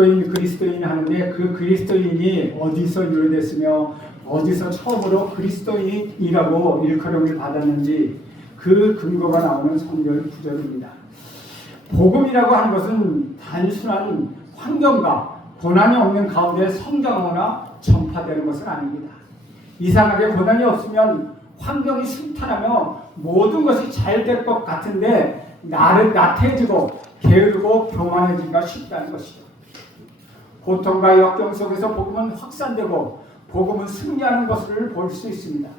그리스도인 하는데 그 그리스도인이 어디서 유래됐으며 어디서 처음으로 그리스도인이라고 일컬음을 받았는지 그 근거가 나오는 성경 구절입니다. 복음이라고 하는 것은 단순한 환경과 고난이 없는 가운데 성장하거나 전파되는 것은 아닙니다. 이상하게 고난이 없으면 환경이 순탄하며 모든 것이 잘 될 것 같은데 나태해지고 게으르고 교만해지기가 쉽다는 것이죠. 고통과 역경 속에서 복음은 확산되고 복음은 승리하는 것을 볼 수 있습니다.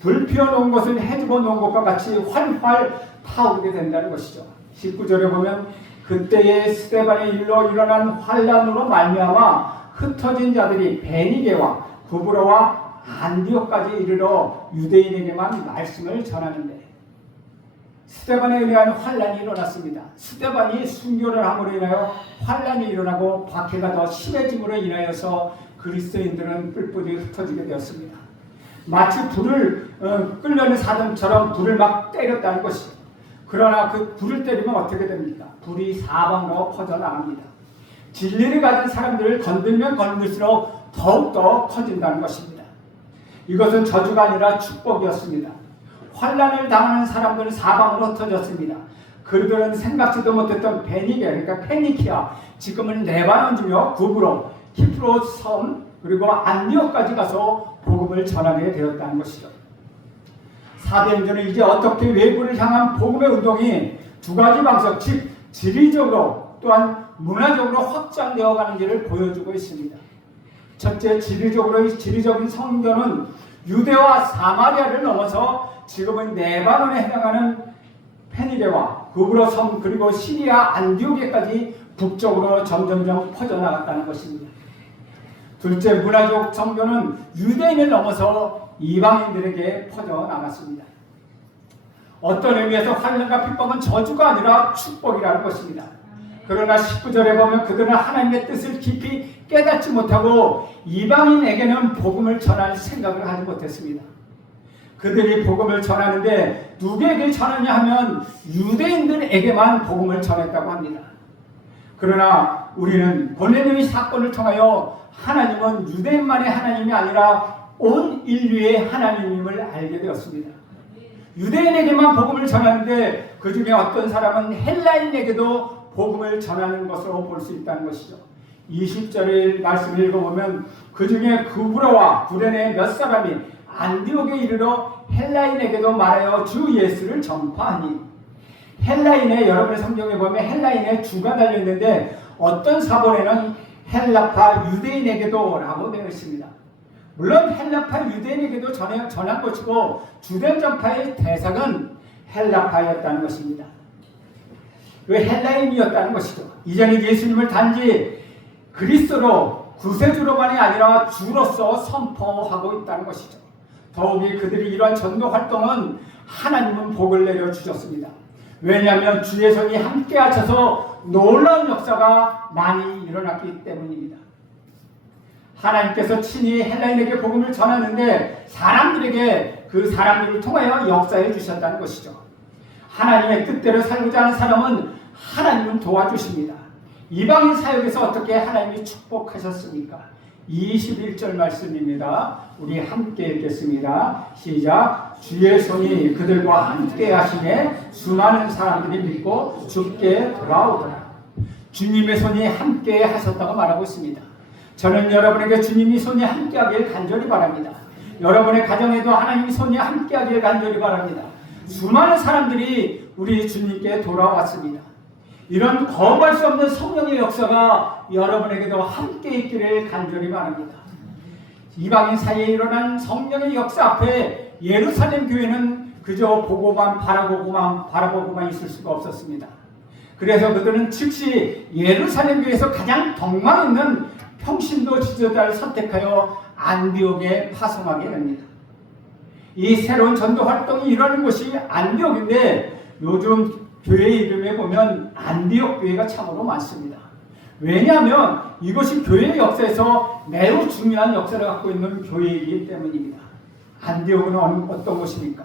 불 피워놓은 것을 해집어 놓은 것과 같이 활활 타오르게 된다는 것이죠. 19절에 보면 그때의 스데반의 일로 일어난 환란으로 말미암아 흩어진 자들이 베니게와 구브로와 안디옥까지 이르러 유대인에게만 말씀을 전하는데 스데반에 의한 환란이 일어났습니다. 스데반이 순교를 함으로 인하여 환란이 일어나고 박해가 더 심해짐으로 인하여서 그리스도인들은 뿔뿔이 흩어지게 되었습니다. 마치 불을 끌려는 사람처럼 불을 막 때렸다는 것이죠. 그러나 그 불을 때리면 어떻게 됩니까? 불이 사방으로 퍼져나갑니다. 진리를 가진 사람들을 건들면 건들수록 더욱더 커진다는 것입니다. 이것은 저주가 아니라 축복이었습니다. 환란을 당하는 사람들은 사방으로 흩어졌습니다. 그들은 생각지도 못했던 베니게, 그러니까 페니키아, 지금은 레바논이며 구브로, 키프로스 섬, 그리고 안디옥까지 가서 복음을 전하게 되었다는 것이죠. 사도행전은 이제 어떻게 외부를 향한 복음의 운동이 두 가지 방식, 즉 지리적으로 또한 문화적으로 확장되어 가는지를 보여주고 있습니다. 첫째, 지리적인 선교는 유대와 사마리아를 넘어서 지금은 레바논에 해당하는 페니게와 구브로 섬 그리고 시리아 안디옥에까지 북쪽으로 점점점 퍼져나갔다는 것입니다. 둘째, 문화적 선교는 유대인을 넘어서 이방인들에게 퍼져나갔습니다. 어떤 의미에서 환난과 핍박은 저주가 아니라 축복이라는 것입니다. 그러나 19절에 보면 그들은 하나님의 뜻을 깊이 깨닫지 못하고 이방인에게는 복음을 전할 생각을 하지 못했습니다. 그들이 복음을 전하는데 누구에게 전하냐 하면 유대인들에게만 복음을 전했다고 합니다. 그러나 우리는 고넬료의 사건을 통하여 하나님은 유대인만의 하나님이 아니라 온 인류의 하나님임을 알게 되었습니다. 유대인에게만 복음을 전하는데 그 중에 어떤 사람은 헬라인에게도 복음을 전하는 것으로 볼 수 있다는 것이죠. 20절의 말씀을 읽어보면 그 중에 구브로와 구레네 몇 사람이 안디옥에 이르러 헬라인에게도 말하여 주 예수를 전파하니, 헬라인의 여러분의 성경에 보면 헬라인의 주가 달려있는데 어떤 사본에는 헬라파 유대인에게도 라고 되어 있습니다. 물론 헬라파 유대인에게도 전한 것이고 주된 전파의 대상은 헬라파였다는 것입니다. 왜 헬라인이었다는 것이죠. 이제는 예수님을 단지 그리스도로 구세주로만이 아니라 주로서 선포하고 있다는 것이죠. 더욱이 그들이 이러한 전도 활동은 하나님은 복을 내려주셨습니다. 왜냐하면 주의 손이 함께 하셔서 놀라운 역사가 많이 일어났기 때문입니다. 하나님께서 친히 헬라인에게 복음을 전하는데 사람들에게 그 사람들을 통하여 역사해 주셨다는 것이죠. 하나님의 뜻대로 살고자 하는 사람은 하나님은 도와주십니다. 이방인 사역에서 어떻게 하나님이 축복하셨습니까? 21절 말씀입니다. 우리 함께 읽겠습니다. 시작. 주의 손이 그들과 함께 하시매 수많은 사람들이 믿고 주께 돌아오더라. 주님의 손이 함께 하셨다고 말하고 있습니다. 저는 여러분에게 주님이 손이 함께 하길 간절히 바랍니다. 여러분의 가정에도 하나님이 손이 함께 하길 간절히 바랍니다. 수많은 사람들이 우리 주님께 돌아왔습니다. 이런 거부할 수 없는 성령의 역사가 여러분에게도 함께 있기를 간절히 바랍니다. 이방인 사이에 일어난 성령의 역사 앞에 예루살렘 교회는 그저 보고만 바라보고만 있을 수가 없었습니다. 그래서 그들은 즉시 예루살렘 교회에서 가장 덕망 있는 평신도 지도자를 선택하여 안디옥에 파송하게 됩니다. 이 새로운 전도 활동이 일어나는 곳이 안디옥인데 요즘 교회 이름에 보면 안디옥 교회가 참으로 많습니다. 왜냐하면 이것이 교회의 역사에서 매우 중요한 역사를 갖고 있는 교회이기 때문입니다. 안디옥은 어떤 곳입니까?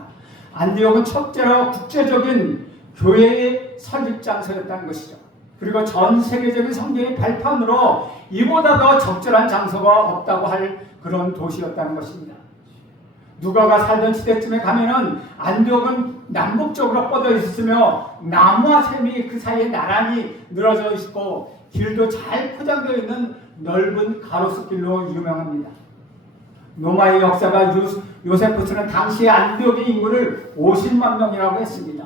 안디옥은 첫째로 국제적인 교회의 설립 장소였다는 것이죠. 그리고 전 세계적인 성경의 발판으로 이보다 더 적절한 장소가 없다고 할 그런 도시였다는 것입니다. 누가가 살던 시대쯤에 가면은 안디옥은 남북쪽으로 뻗어 있었으며 나무와 샘이 그 사이에 나란히 늘어져 있고 길도 잘 포장되어 있는 넓은 가로수길로 유명합니다. 로마의 역사가 요세푸스는 당시의 안디옥의 인구를 50만 명이라고 했습니다.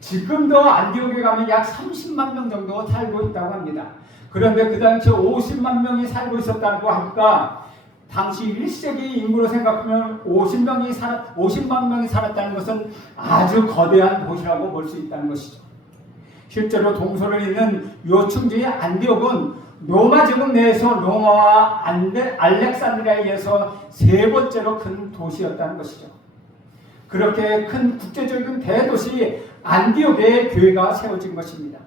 지금도 안디옥에 가면 약 30만 명 정도 살고 있다고 합니다. 그런데 그 당시에 50만 명이 살고 있었다고 하니까 당시 1세기 인구로 생각하면 50만 명이 살았다는 것은 아주 거대한 도시라고 볼 수 있다는 것이죠. 실제로 동서를 잇는 요충지의 안디옥은 로마 제국 내에서 로마와 알렉산드리아에서 세 번째로 큰 도시였다는 것이죠. 그렇게 큰 국제적인 대도시 안디옥에 교회가 세워진 것입니다.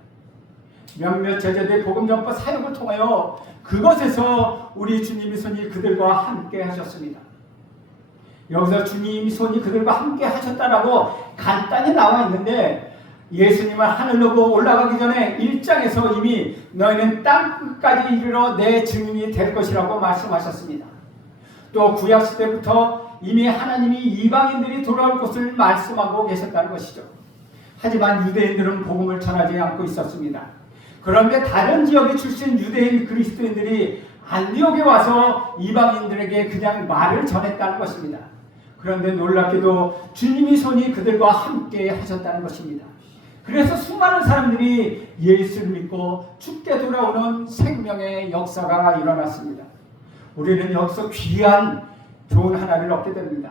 몇몇 제자들의 복음 전파 사역을 통하여 그것에서 우리 주님의 손이 그들과 함께 하셨습니다. 여기서 주님의 손이 그들과 함께 하셨다라고 간단히 나와 있는데 예수님은 하늘로 올라가기 전에 1장에서 이미 너희는 땅 끝까지 이르러 내 증인이 될 것이라고 말씀하셨습니다. 또 구약시대부터 이미 하나님이 이방인들이 돌아올 것을 말씀하고 계셨다는 것이죠. 하지만 유대인들은 복음을 전하지 않고 있었습니다. 그런데 다른 지역에 출신 유대인 그리스도인들이 안디옥에 와서 이방인들에게 그냥 말을 전했다는 것입니다. 그런데 놀랍게도 주님의 손이 그들과 함께 하셨다는 것입니다. 그래서 수많은 사람들이 예수를 믿고 죽게 돌아오는 생명의 역사가 일어났습니다. 우리는 여기서 귀한 좋은 하나를 얻게 됩니다.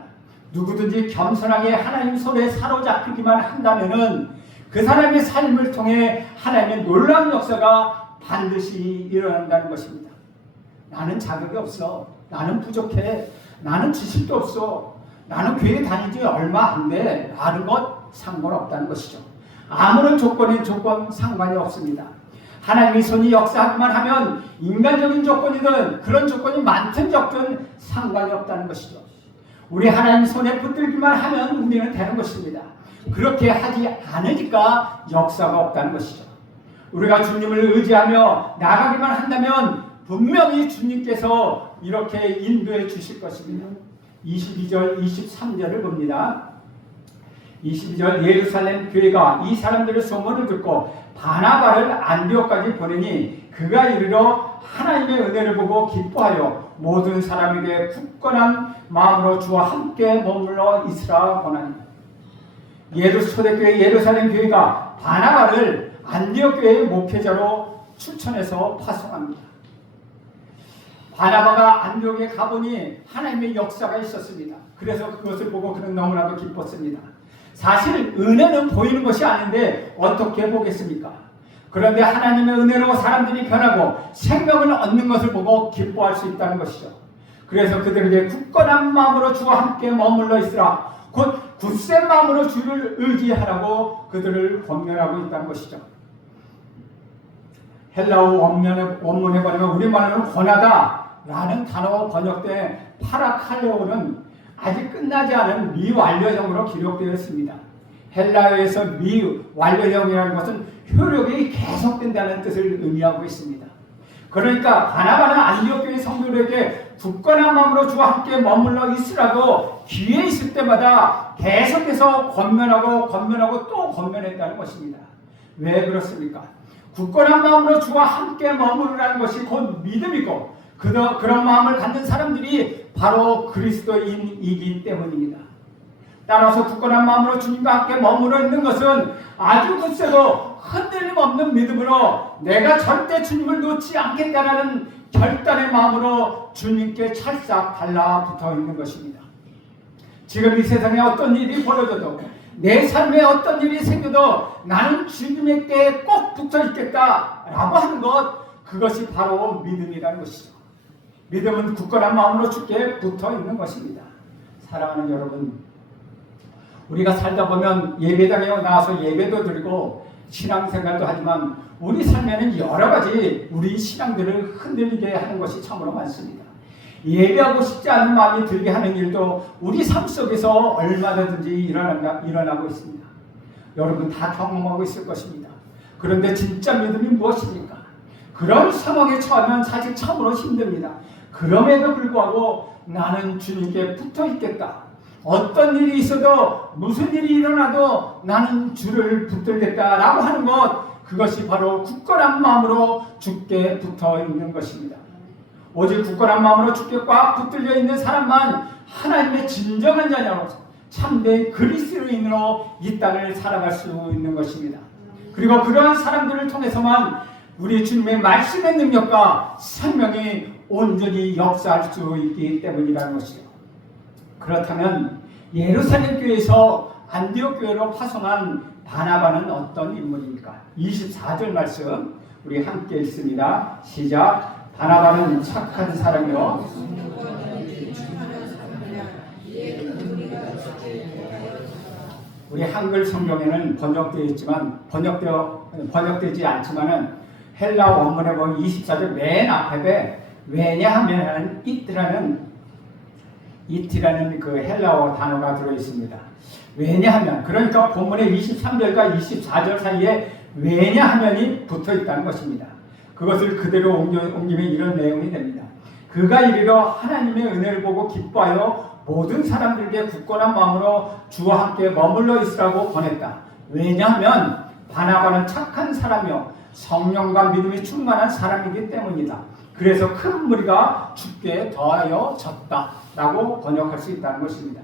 누구든지 겸손하게 하나님 손에 사로잡히기만 한다면은 그 사람의 삶을 통해 하나님의 놀라운 역사가 반드시 일어난다는 것입니다. 나는 자격이 없어. 나는 부족해. 나는 지식도 없어. 나는 교회 다닌 지 얼마 안 돼. 하는 것 상관없다는 것이죠. 아무런 조건 상관이 없습니다. 하나님의 손이 역사하기만 하면 인간적인 조건이든 그런 조건이 많든 적든 상관이 없다는 것이죠. 우리 하나님 손에 붙들기만 하면 우리는 되는 것입니다. 그렇게 하지 않으니까 역사가 없다는 것이죠. 우리가 주님을 의지하며 나가기만 한다면 분명히 주님께서 이렇게 인도해 주실 것입니다. 22절, 23절을 봅니다. 22절 예루살렘 교회가 이 사람들의 소문을 듣고 바나바를 안디옥까지 보내니 그가 이르러 하나님의 은혜를 보고 기뻐하여 모든 사람에게 굳건한 마음으로 주와 함께 머물러 있으라 권하니. 초대교회 예루살렘 교회가 바나바를 안디옥 교회의 목회자로 추천해서 파송합니다. 바나바가 안디옥에 가보니 하나님의 역사가 있었습니다. 그래서 그것을 보고 그는 너무나도 기뻤습니다. 사실 은혜는 보이는 것이 아닌데 어떻게 보겠습니까? 그런데 하나님의 은혜로 사람들이 변하고 생명을 얻는 것을 보고 기뻐할 수 있다는 것이죠. 그래서 그들에게 굳건한 마음으로 주와 함께 머물러 있으라. 곧 굳센 마음으로 주를 의지하라고 그들을 권면하고 있다는 것이죠. 헬라어 원문에 보면 우리말로는 권하다라는 단어가 번역된 파라칼레오는 아직 끝나지 않은 미완료형으로 기록되어 있습니다. 헬라어에서 미완료형이라는 것은 효력이 계속된다는 뜻을 의미하고 있습니다. 그러니까 바나바는 안디옥 교회 성도들에게 굳건한 마음으로 주와 함께 머물러 있으라고 기회 있을 때마다 계속해서 권면하고 또 권면했다는 것입니다. 왜 그렇습니까? 굳건한 마음으로 주와 함께 머무르라는 것이 곧 믿음이고 그런 마음을 갖는 사람들이 바로 그리스도인이기 때문입니다. 따라서 굳건한 마음으로 주님과 함께 머물러 있는 것은 아주 굳세고 흔들림 없는 믿음으로 내가 절대 주님을 놓지 않겠다라는 결단의 마음으로 주님께 찰싹 달라붙어 있는 것입니다. 지금 이 세상에 어떤 일이 벌어져도 내 삶에 어떤 일이 생겨도 나는 주님께 꼭 붙어 있겠다라고 하는 것, 그것이 바로 믿음이라는 것이죠. 믿음은 굳건한 마음으로 주께 붙어 있는 것입니다. 사랑하는 여러분, 우리가 살다 보면 예배당에 나와서 예배도 드리고 신앙생활도 하지만 우리 삶에는 여러 가지 우리 신앙들을 흔들리게 하는 것이 참으로 많습니다. 예배하고 싶지 않은 마음이 들게 하는 일도 우리 삶 속에서 얼마든지 일어나고 있습니다. 여러분 다 경험하고 있을 것입니다. 그런데 진짜 믿음이 무엇입니까? 그런 상황에 처하면 사실 참으로 힘듭니다. 그럼에도 불구하고 나는 주님께 붙어 있겠다. 어떤 일이 있어도 무슨 일이 일어나도 나는 주를 붙들겠다라고 하는 것, 그것이 바로 굳건한 마음으로 주께 붙어 있는 것입니다. 오직 굳건한 마음으로 주께 꽉 붙들려 있는 사람만 하나님의 진정한 자녀로 참된 그리스도인으로 이 땅을 살아갈 수 있는 것입니다. 그리고 그러한 사람들을 통해서만 우리 주님의 말씀의 능력과 생명이 온전히 역사할 수 있기 때문이라는 것이죠. 그렇다면 예루살렘 교회에서 안디옥 교회로 파송한 바나바는 어떤 인물입니까? 24절 말씀 우리 함께 읽습니다. 시작. 바나바는 착한 사람이요 우리 한글 성경에는 번역되어 있지만 번역되지 않지만은 헬라 원문에 보면 24절 맨 앞에 왜냐하면 이트라는 그 헬라어 단어가 들어 있습니다. 왜냐하면, 그러니까 본문의 23절과 24절 사이에 왜냐하면이 붙어 있다는 것입니다. 그것을 그대로 옮기면 이런 내용이 됩니다. 그가 이르러 하나님의 은혜를 보고 기뻐하여 모든 사람들에게 굳건한 마음으로 주와 함께 머물러 있으라고 권했다. 왜냐하면 바나바는 착한 사람이요 성령과 믿음이 충만한 사람이기 때문이다. 그래서 큰 무리가 주께 더하여 졌다라고 번역할 수 있다는 것입니다.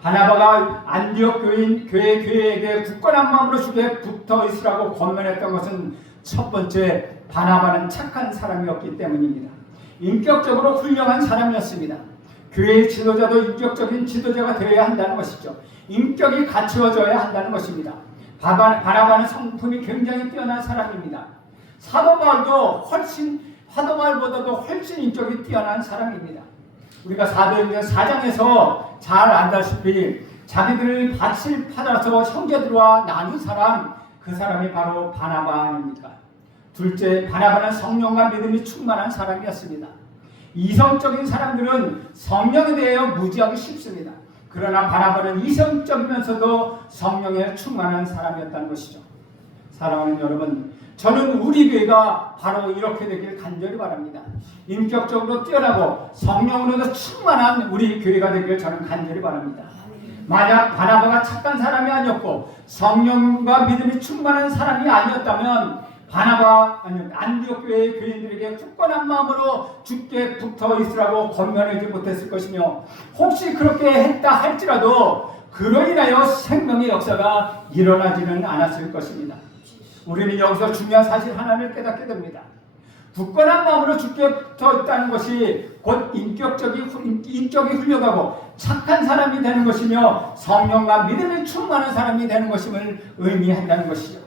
바나바가 안디옥 교회에게 굳건한 마음으로 주께 붙어 있으라고 권면했던 것은 첫 번째, 바나바는 착한 사람이었기 때문입니다. 인격적으로 훌륭한 사람이었습니다. 교회의 지도자도 인격적인 지도자가 되어야 한다는 것이죠. 인격이 갖추어져야 한다는 것입니다. 바나바는 성품이 굉장히 뛰어난 사람입니다. 사도 바울보다도 훨씬 인격이 뛰어난 사람입니다. 우리가 사도행전 4장에서 잘 안다시피 자기들을 밭을 팔아서 형제들과 나눈 사람, 그 사람이 바로 바나바 아닙니까? 둘째, 바나바는 성령과 믿음이 충만한 사람이었습니다. 이성적인 사람들은 성령에 대하여 무지하기 쉽습니다. 그러나 바나바는 이성적이면서도 성령에 충만한 사람이었다는 것이죠. 사랑하는 여러분, 저는 우리 교회가 바로 이렇게 되길 간절히 바랍니다. 인격적으로 뛰어나고 성령으로도 충만한 우리 교회가 되길 저는 간절히 바랍니다. 만약 바나바가 착한 사람이 아니었고 성령과 믿음이 충만한 사람이 아니었다면 안디옥 교회의 교인들에게 굳건한 마음으로 주께 붙어 있으라고 권면하지 못했을 것이며, 혹시 그렇게 했다 할지라도 그로 인하여 생명의 역사가 일어나지는 않았을 것입니다. 우리는 여기서 중요한 사실 하나를 깨닫게 됩니다. 굳건한 마음으로 주께 붙어 있다는 것이 곧 인격이 훌륭하고 착한 사람이 되는 것이며 성령과 믿음이 충만한 사람이 되는 것임을 의미한다는 것이죠.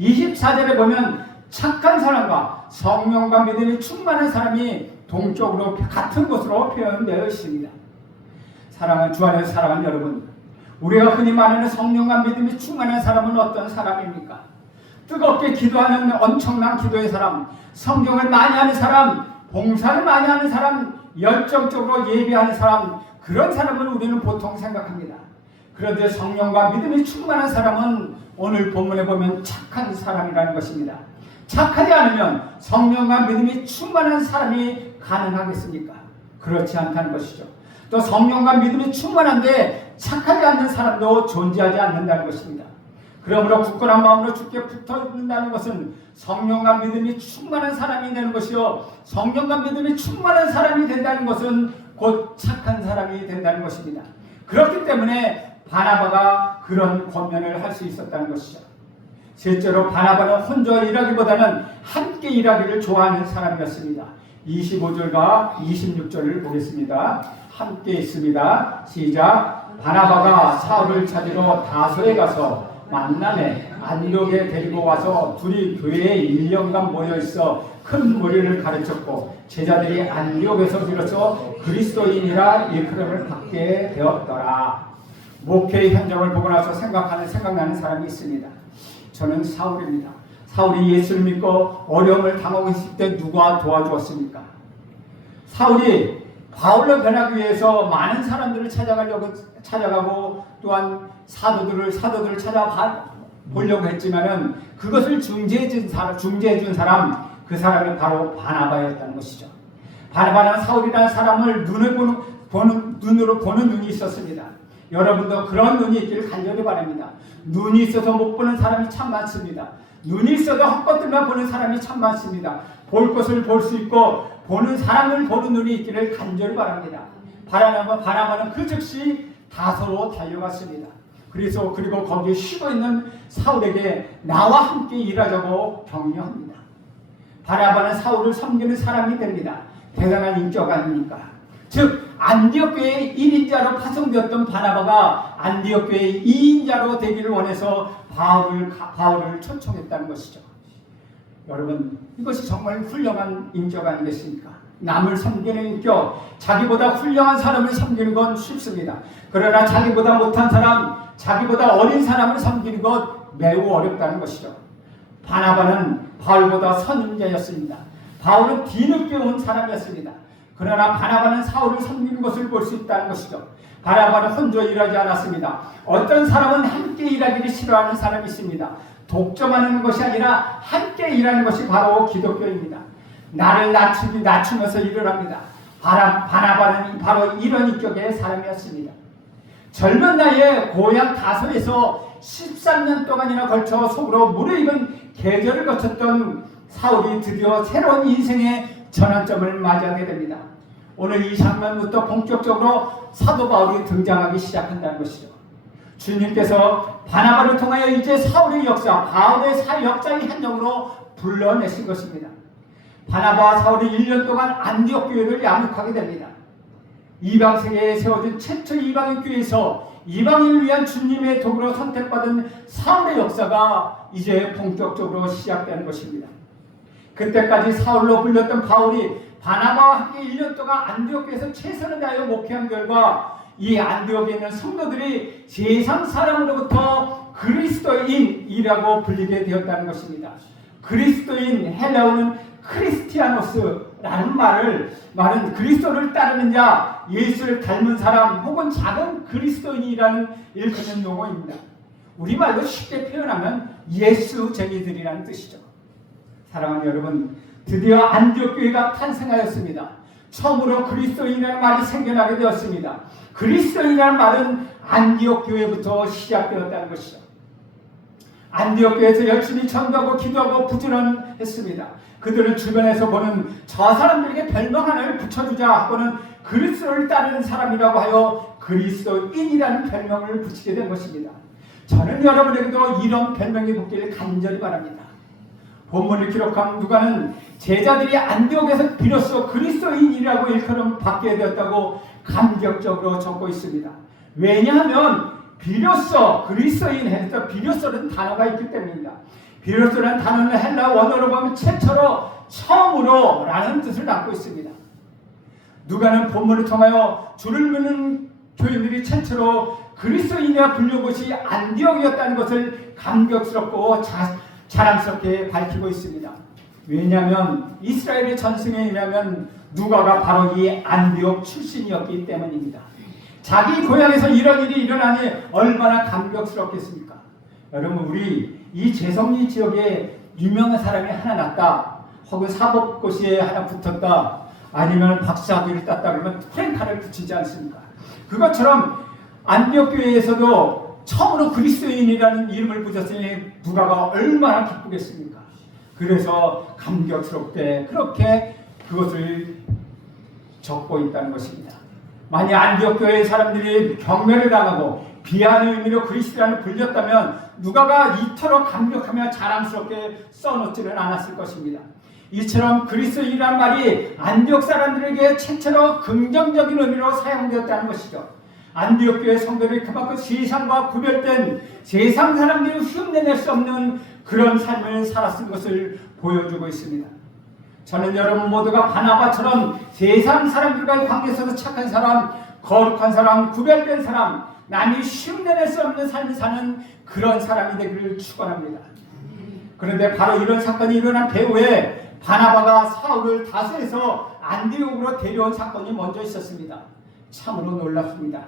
24절에 보면 착한 사람과 성령과 믿음이 충만한 사람이 동쪽으로 같은 것으로 표현되어 있습니다. 사랑하는 주 안에서 사랑하는 여러분, 우리가 흔히 말하는 성령과 믿음이 충만한 사람은 어떤 사람입니까? 뜨겁게 기도하는 엄청난 기도의 사람, 성경을 많이 하는 사람, 봉사를 많이 하는 사람, 열정적으로 예배하는 사람, 그런 사람을 우리는 보통 생각합니다. 그런데 성령과 믿음이 충만한 사람은 오늘 본문에 보면 착한 사람이라는 것입니다. 착하지 않으면 성령과 믿음이 충만한 사람이 가능하겠습니까? 그렇지 않다는 것이죠. 또 성령과 믿음이 충만한데 착하지 않는 사람도 존재하지 않는다는 것입니다. 그러므로 굳건한 마음으로 주께 붙어 있는다는 것은 성령과 믿음이 충만한 사람이 되는 것이요, 성령과 믿음이 충만한 사람이 된다는 것은 곧 착한 사람이 된다는 것입니다. 그렇기 때문에 바나바가 그런 권면을 할 수 있었다는 것이죠. 셋째로, 바나바는 혼자 일하기보다는 함께 일하기를 좋아하는 사람이었습니다. 25절과 26절을 보겠습니다. 함께 있습니다. 시작. 바나바가 사울을 찾으러 다소에 가서 만남에 안디옥에 데리고 와서 둘이 교회에 1년간 모여있어 큰 무리를 가르쳤고 제자들이 안디옥에서 비로소 그리스도인이라 일컬음을 받게 되었더라. 목회의 현장을 보고 나서 생각나는 사람이 있습니다. 저는 사울입니다. 사울이 예수를 믿고 어려움을 당하고 있을 때 누가 도와주었습니까? 사울이 바울로 변하기 위해서 많은 사람들을 찾아가고 또한 사도들을 보려고 했지만은 그것을 중재해 준 사람, 그 사람이 바로 바나바였다는 것이죠. 바나바는 사울이라는 사람을 눈으로 보는 눈이 있었습니다. 여러분도 그런 눈이 있기를 간절히 바랍니다. 눈이 있어서 못 보는 사람이 참 많습니다. 눈이 있어도 헛것들만 보는 사람이 참 많습니다. 볼 것을 볼 수 있고 보는 사람을 보는 눈이 있기를 간절히 바랍니다. 바나바는 그 즉시 다소로 달려갔습니다. 그리고 거기에 쉬고 있는 사울에게 나와 함께 일하자고 격려합니다. 바나바는 사울을 섬기는 사람이 됩니다. 대단한 인격 아닙니까? 즉 안디옥 교회의 1인자로 파송되었던 바나바가 안디옥 교회의 2인자로 되기를 원해서 바울을 초청했다는 것이죠. 여러분, 이것이 정말 훌륭한 인격 아니겠습니까? 남을 섬기는 인격, 자기보다 훌륭한 사람을 섬기는 건 쉽습니다. 그러나 자기보다 못한 사람, 자기보다 어린 사람을 섬기는 것 매우 어렵다는 것이죠. 바나바는 바울보다 선임자였습니다. 바울은 뒤늦게 온 사람이었습니다. 그러나 바나바는 사울을 섬기는 것을 볼 수 있다는 것이죠. 바나바는 혼자 일하지 않았습니다. 어떤 사람은 함께 일하기를 싫어하는 사람이 있습니다. 독점하는 것이 아니라 함께 일하는 것이 바로 기독교입니다. 나를 낮추면서 일을 합니다. 바나바는 바로 이런 인격의 사람이었습니다. 젊은 나이에 고향 다소에서 13년 동안이나 걸쳐 속으로 무르익은 계절을 거쳤던 사울이 드디어 새로운 인생의 전환점을 맞이하게 됩니다. 오늘 이 장면부터 본격적으로 사도 바울이 등장하기 시작한다는 것이죠. 주님께서 바나바를 통하여 이제 사울의 역사, 바울의 역사의 한정으로 불러내신 것입니다. 바나바와 사울이 1년 동안 안디옥 교회를 양육하게 됩니다. 이방 세계에 세워진 최초 이방인 교회에서 이방인을 위한 주님의 도구로 선택받은 사울의 역사가 이제 본격적으로 시작되는 것입니다. 그때까지 사울로 불렸던 바울이 바나바와 함께 1년 동안 안디옥 교회에서 최선을 다하여 목회한 결과 이 안디옥에 있는 성도들이 세상 사람으로부터 그리스도인이라고 불리게 되었다는 것입니다. 그리스도인, 헬라어는 크리스티아노스라는 말은 그리스도를 따르는 자, 예수를 닮은 사람 혹은 작은 그리스도인이라는 일컫는 용어입니다. 우리말로 쉽게 표현하면 예수쟁이들이라는 뜻이죠. 사랑하는 여러분, 드디어 안디옥 교회가 탄생하였습니다. 처음으로 그리스도인이라는 말이 생겨나게 되었습니다. 그리스도인이라는 말은 안디옥 교회부터 시작되었다는 것이죠. 안디옥 교회에서 열심히 전도하고 기도하고 부지런했습니다. 그들은 주변에서 보는 저 사람들에게 별명 하나를 붙여주자 하고는 그리스도를 따르는 사람이라고 하여 그리스도인이라는 별명을 붙이게 된 것입니다. 저는 여러분에게도 이런 별명이 붙기를 간절히 바랍니다. 본문을 기록한 누가는 제자들이 안디옥에서 비로소 그리스도인이라고 일컬음 받게 되었다고 감격적으로 적고 있습니다. 왜냐하면 비로소 그리스도인 해서 비로소라는 단어가 있기 때문입니다. 비로소라는 단어는 헬라 원어로 보면 최초로 처음으로 라는 뜻을 갖고 있습니다. 누가는 본문을 통하여 줄을 긋는 교인들이 최초로 그리스도인이라 불린 곳이 안디옥이었다는 것을 감격스럽고 자랑스럽게 밝히고 있습니다. 왜냐하면 이스라엘의 전승에 의하면 누가가 바로 이 안디옥 출신이었기 때문입니다. 자기 고향에서 이런 일이 일어나니 얼마나 감격스럽겠습니까? 여러분, 우리 이 재성리 지역에 유명한 사람이 하나 났다, 혹은 사법고시에 하나 붙었다, 아니면 박사학위를 땄다 그러면 프랭카를 붙이지 않습니까? 그것처럼 안디옥 교회에서도 처음으로 그리스도인이라는 이름을 붙였으니 누가가 얼마나 기쁘겠습니까? 그래서 감격스럽게 그렇게 그것을 적고 있다는 것입니다. 만약 안디옥 교회의 사람들이 경멸을 당하고 비하하는 의미로 그리스도인을 불렸다면 누가가 이토록 감격하며 자랑스럽게 써놓지는 않았을 것입니다. 이처럼 그리스도인이라는 말이 안디옥 사람들에게 최초로 긍정적인 의미로 사용되었다는 것이죠. 안디옥 교회 성도들이 그만큼 세상과 구별된 세상 사람들이 흉내낼 수 없는 그런 삶을 살았을 것을 보여주고 있습니다. 저는 여러분 모두가 바나바처럼 세상 사람들과의 관계에서 착한 사람, 거룩한 사람, 구별된 사람, 남이 흉내낼 수 없는 삶을 사는 그런 사람이 되기를 축원합니다. 그런데 바로 이런 사건이 일어난 배후에 바나바가 사울을 다소에서 안디옥으로 데려온 사건이 먼저 있었습니다. 참으로 놀랍습니다.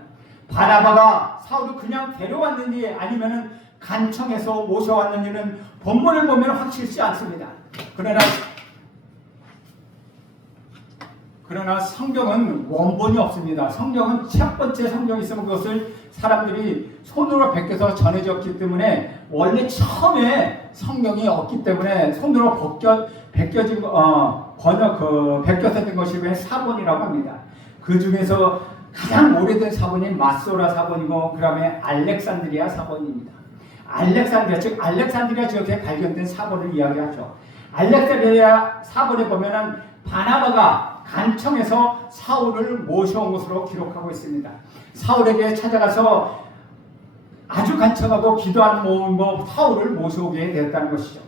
바나바가 사울을 그냥 데려왔는지 아니면은 간청해서 모셔왔는지는 본문을 보면 확실치 않습니다. 그러나 성경은 원본이 없습니다. 성경은 첫 번째 성경이 있으면 그것을 사람들이 손으로 베껴서 전해졌기 때문에 원래 처음에 성경이 없기 때문에 손으로 베껴진 베껴서 된 것이 왜 사본이라고 합니다. 그 중에서 가장 오래된 사본이 마소라 사본이고 그 다음에 알렉산드리아 사본입니다. 알렉산드리아 지역에 발견된 사본을 이야기하죠. 알렉산드리아 사본에 보면은 바나바가 간청해서 사울을 모셔온 것으로 기록하고 있습니다. 사울에게 찾아가서 아주 간청하고 기도한 모음으로 사울을 모셔오게 되었다는 것이죠.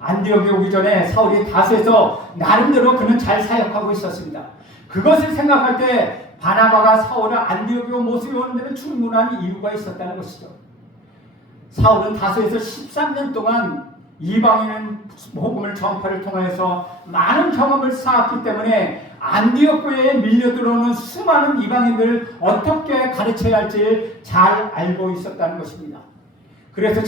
안디옥에 오기 전에 사울이 다스에서 나름대로 그는 잘 사역하고 있었습니다. 그것을 생각할 때 바나바가 사울을 안디옥에 모셔오는 데는 충분한 이유가 있었다는 것이죠. 사울은 다소에서 13년 동안 이방인 복음을 전파를 통해서 많은 경험을 쌓았기 때문에 안디옥 교회에 밀려들어오는 수많은 이방인들을 어떻게 가르쳐야 할지 잘 알고 있었다는 것입니다. 그래서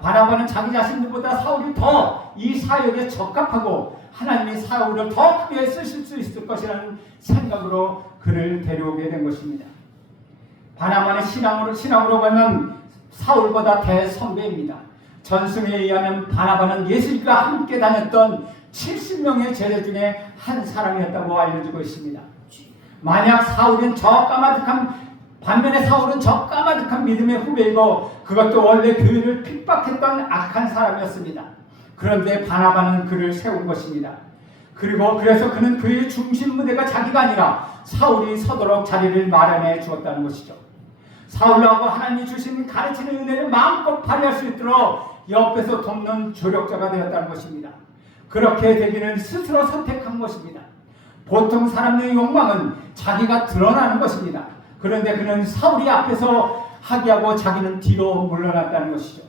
바나바는 자기 자신들보다 사울이 더 이 사역에 적합하고 하나님이 사울을 더 크게 쓰실 수 있을 것이라는 생각으로 그를 데려오게 된 것입니다. 바나바는 신앙으로 보면 사울보다 대선배입니다. 전승에 의하면 바나바는 예수님과 함께 다녔던 70명의 제자 중에 한 사람이었다고 알려지고 있습니다. 반면에 사울은 저 까마득한 믿음의 후배이고 그것도 원래 교회를 핍박했던 악한 사람이었습니다. 그런데 바나바는 그를 세운 것입니다. 그래서 그는 교회의 중심 무대가 자기가 아니라 사울이 서도록 자리를 마련해 주었다는 것이죠. 사울하고 하나님이 주신 가르치는 은혜를 마음껏 발휘할 수 있도록 옆에서 돕는 조력자가 되었다는 것입니다. 그렇게 되기는 스스로 선택한 것입니다. 보통 사람의 욕망은 자기가 드러나는 것입니다. 그런데 그는 사울이 앞에서 하게 하고 자기는 뒤로 물러났다는 것이죠.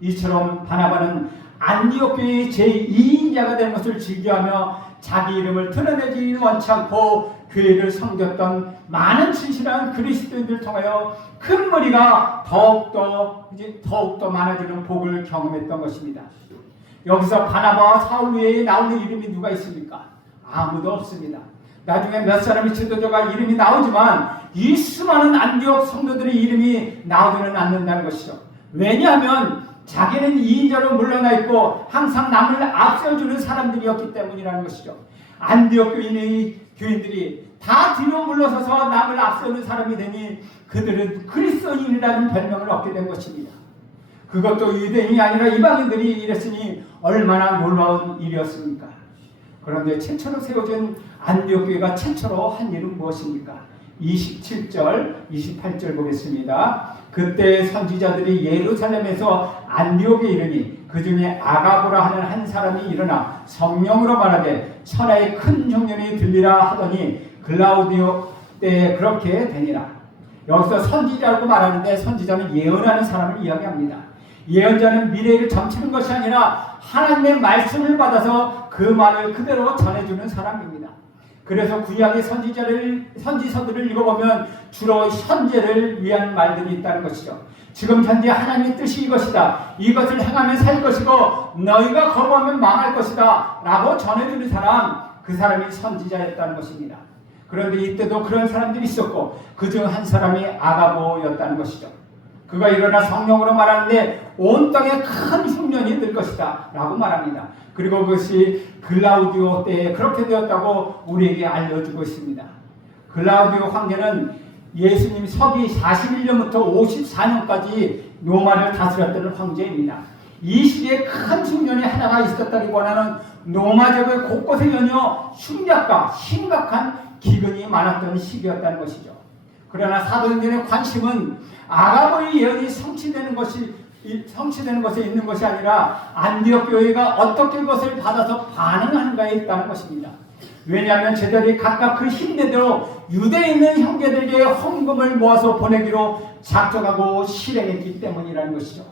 이처럼 바나바는 안디옥 교회의 제2인자가 되는 것을 즐겨하며 자기 이름을 드러내지 원치 않고 교회를 섬겼던 많은 진실한 그리스도인들을 통하여 큰 무리가 더욱더 많아지는 복을 경험했던 것입니다. 여기서 바나바와 사울 외에 나오는 이름이 누가 있습니까? 아무도 없습니다. 나중에 몇 사람의 지도자가 이름이 나오지만 이 수많은 안디옥 성도들의 이름이 나오지는 않는다는 것이죠. 왜냐하면 자기는 2인자로 물러나 있고 항상 남을 앞세워주는 사람들이었기 때문이라는 것이죠. 안디옥 교인들이 다 뒤로 물러서서 남을 앞세우는 사람이 되니 그들은 그리스도인이라는 별명을 얻게 된 것입니다. 그것도 유대인이 아니라 이방인들이 이랬으니 얼마나 놀라운 일이었습니까? 그런데 최초로 세워진 안디옥 교회가 최초로 한 일은 무엇입니까? 27절, 28절 보겠습니다. 그때 선지자들이 예루살렘에서 안디옥에 이르니 그 중에 아가보라 하는 한 사람이 일어나 성령으로 말하되 천하의 큰 흉년이 들리라 하더니 글라우디오 때에 그렇게 되니라. 여기서 선지자라고 말하는데 선지자는 예언하는 사람을 이야기합니다. 예언자는 미래를 점치는 것이 아니라 하나님의 말씀을 받아서 그 말을 그대로 전해주는 사람입니다. 그래서 구약의 선지서들을 읽어보면 주로 현재를 위한 말들이 있다는 것이죠. 지금 현재 하나님의 뜻이 이것이다. 이것을 행하면 살 것이고 너희가 거부하면 망할 것이다. 라고 전해주는 사람, 그 사람이 선지자였다는 것입니다. 그런데 이때도 그런 사람들이 있었고 그 중 한 사람이 아가보였다는 것이죠. 그가 일어나 성령으로 말하는데 온 땅에 큰 흉년이 들 것이다 라고 말합니다. 그리고 그것이 글라우디오 때에 그렇게 되었다고 우리에게 알려주고 있습니다. 글라우디오 황제는 예수님 서기 41년부터 54년까지 로마를 다스렸던 황제입니다. 이 시기에 큰 흉년이 하나가 있었다기보다는 로마 제국의 곳곳에 연이어 흉작과 심각한 기근이 많았던 시기였다는 것이죠. 그러나 사도행전의 관심은 아가보의 예언이 성취되는 것에 있는 것이 아니라 안디옥 교회가 어떻게 그것을 받아서 반응하는가에 있다는 것입니다. 왜냐하면 제자들이 각각 그 힘대로 유대에 있는 형제들에게 헌금을 모아서 보내기로 작정하고 실행했기 때문이라는 것이죠.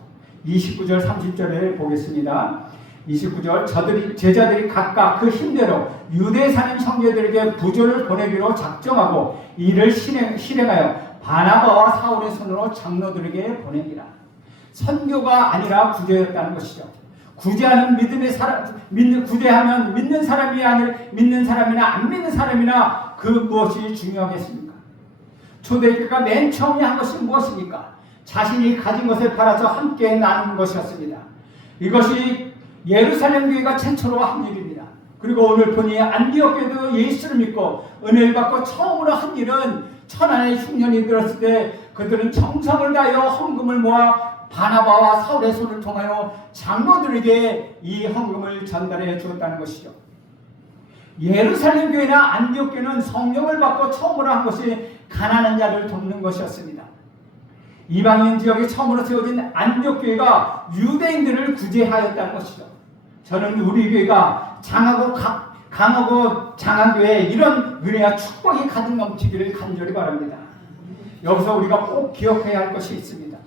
29절 30절에 보겠습니다. 29절 제자들이 각각 그 힘대로 유대에 사는 형제들에게 부조를 보내기로 작정하고 이를 실행하여 바나바와 사울의 손으로 장로들에게 보냅니다. 선교가 아니라 구제였다는 것이죠. 구제하는 믿음의 사람, 구제하면 믿는 사람이 아니라 믿는 사람이나 안 믿는 사람이나 그 무엇이 중요하겠습니까? 초대교회가 맨 처음에 한 것이 무엇입니까? 자신이 가진 것을 팔아서 함께 나누는 것이었습니다. 이것이 예루살렘 교회가 최초로 한 일입니다. 그리고 오늘 보니 안디옥 교회도 예수를 믿고 은혜를 받고 처음으로 한 일은 천안의 흉년이 들었을 때 그들은 정성을 다하여 헌금을 모아 바나바와 사울의 손을 통하여 장로들에게 이 헌금을 전달해 주었다는 것이죠. 예루살렘 교회나 안디옥 교회는 성령을 받고 처음으로 한 것이 가난한 자를 돕는 것이었습니다. 이방인 지역에 처음으로 세워진 안디옥 교회가 유대인들을 구제하였다는 것이죠. 저는 우리 교회가 강하고 장한 교회에 이런 은혜와 축복이 가득 넘치기를 간절히 바랍니다. 여기서 우리가 꼭 기억해야 할 것이 있습니다.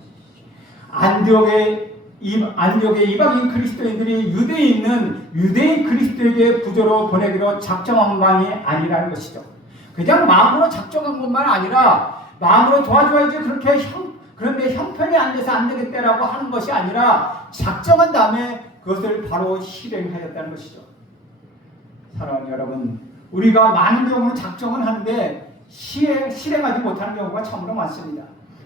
안디옥의 이방인 그리스도인들이 유대에 있는 유대인 그리스도에게 부조로 보내기로 작정한 바이 아니라는 것이죠. 그냥 마음으로 작정한 것만 아니라 마음으로 도와줘야지 그런데 형편이 안 돼서 안 되겠다라고 하는 것이 아니라 작정한 다음에 그것을 바로 실행하였다는 것이죠. 사랑하는 여러분, 우리가 많은 경우는 작정은 하는데 실행하지 못하는 경우가 참으로 많습니다.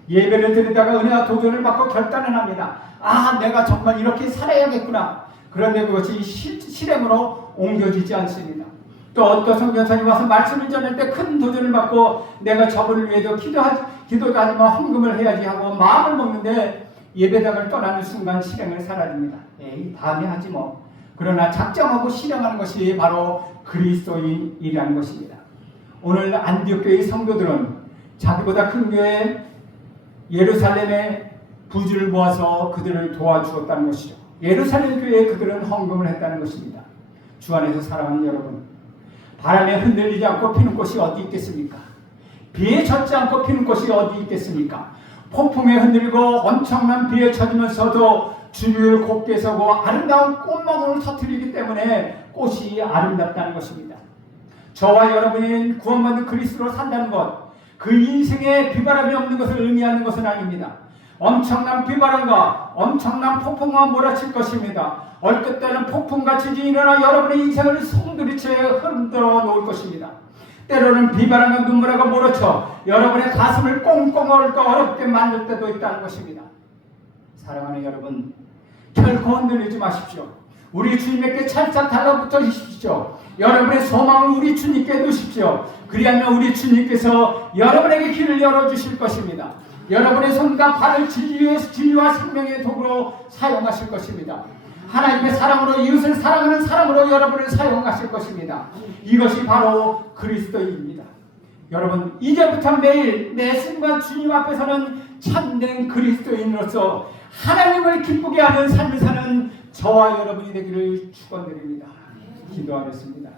예배를 드리다가 은혜와 도전을 받고 결단을 합니다. 내가 정말 이렇게 살아야겠구나. 그런데 그것이 실행으로 옮겨지지 않습니다. 또 어떤 선교사님 와서 말씀을 전할 때 큰 도전을 받고 내가 저분을 위해서 기도도 하지만 헌금을 해야지 하고 마음을 먹는데 예배당을 떠나는 순간 실행을 사라집니다. 다음에 하지 뭐. 그러나 작정하고 실행하는 것이 바로 그리스도인이라는 것입니다. 오늘 안디옥 교회의 성도들은 자기보다 큰 교회 예루살렘에 부지를 모아서 그들을 도와주었다는 것이죠. 예루살렘 교회에 그들은 헌금을 했다는 것입니다. 주 안에서 사랑하는 여러분, 바람에 흔들리지 않고 피는 꽃이 어디 있겠습니까? 비에 젖지 않고 피는 꽃이 어디 있겠습니까? 폭풍에 흔들리고 엄청난 비에 젖으면서도 주를 곱게 서고 아름다운 꽃망울을 터뜨리기 때문에 꽃이 아름답다는 것입니다. 저와 여러분이 구원받은 그리스도로 산다는 것, 그 인생에 비바람이 없는 것을 의미하는 것은 아닙니다. 엄청난 비바람과 엄청난 폭풍과 몰아칠 것입니다. 얼뜻 때는 폭풍같이 일어나 여러분의 인생을 송두리째 흔들어 놓을 것입니다. 때로는 비바람과 눈물하고 몰아쳐 여러분의 가슴을 꽁꽁 어렵게 만들 때도 있다는 것입니다. 사랑하는 여러분, 결코 흔들리지 마십시오. 우리 주님께 찰싹 달라붙어 주십시오. 여러분의 소망을 우리 주님께 두십시오. 그리하면 우리 주님께서 여러분에게 길을 열어주실 것입니다. 여러분의 손과 발을 진리와 생명의 도구로 사용하실 것입니다. 하나님의 사랑으로 이웃을 사랑하는 사람으로 여러분을 사용하실 것입니다. 이것이 바로 그리스도입니다. 여러분, 이제부터 매일 내 순간 주님 앞에서는 참된 그리스도인으로서 하나님을 기쁘게 하는 삶을 사는 저와 여러분이 되기를 축원드립니다. 기도하겠습니다.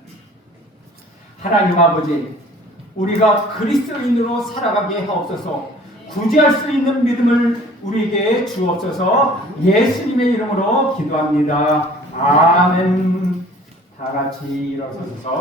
하나님 아버지, 우리가 그리스도인으로 살아가게 하옵소서. 구제할 수 있는 믿음을 우리에게 주옵소서. 예수님의 이름으로 기도합니다. 아멘. 다 같이 일어서서